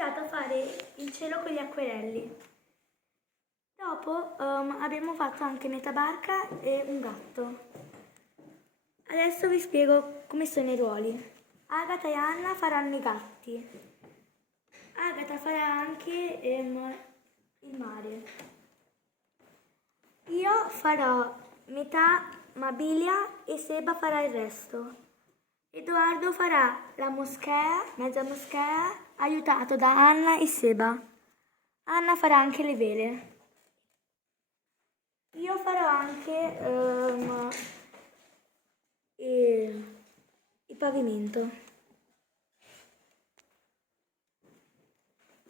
iniziato a fare il cielo con gli acquerelli. Dopo abbiamo fatto anche metà barca e un gatto. Adesso vi spiego come sono i ruoli. Agata e Anna faranno i gatti. Agata farà anche il mare. Io farò metà, ma Bilia e Seba farà il resto. Edoardo farà la moschea, mezza moschea, aiutato da Anna e Seba. Anna farà anche le vele. Io farò anche il pavimento.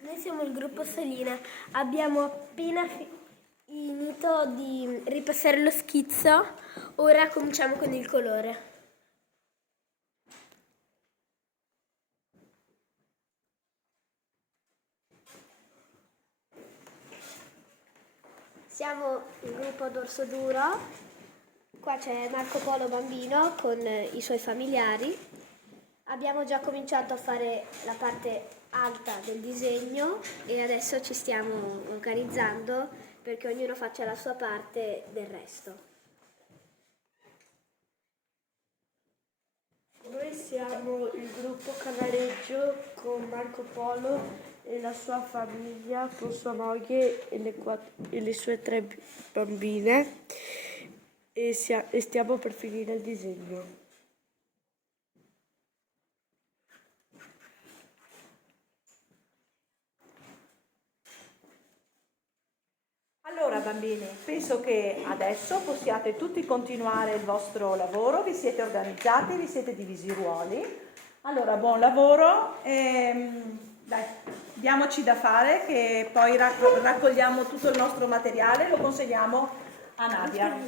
Noi siamo il gruppo Soline. Abbiamo appena finito di ripassare lo schizzo. Ora cominciamo con il colore. Siamo il gruppo Dorso Duro. Qua c'è Marco Polo Bambino con i suoi familiari. Abbiamo già cominciato a fare la parte alta del disegno e adesso ci stiamo organizzando perché ognuno faccia la sua parte del resto. Noi siamo il gruppo Canareggio con Marco Polo e la sua famiglia, con sua moglie e le sue 3 bambine e stiamo per finire il disegno. Allora bambini, penso che adesso possiate tutti continuare il vostro lavoro, vi siete organizzati, vi siete divisi i ruoli. Allora, buon lavoro, dai, diamoci da fare che poi raccogliamo tutto il nostro materiale e lo consegniamo a Nadia.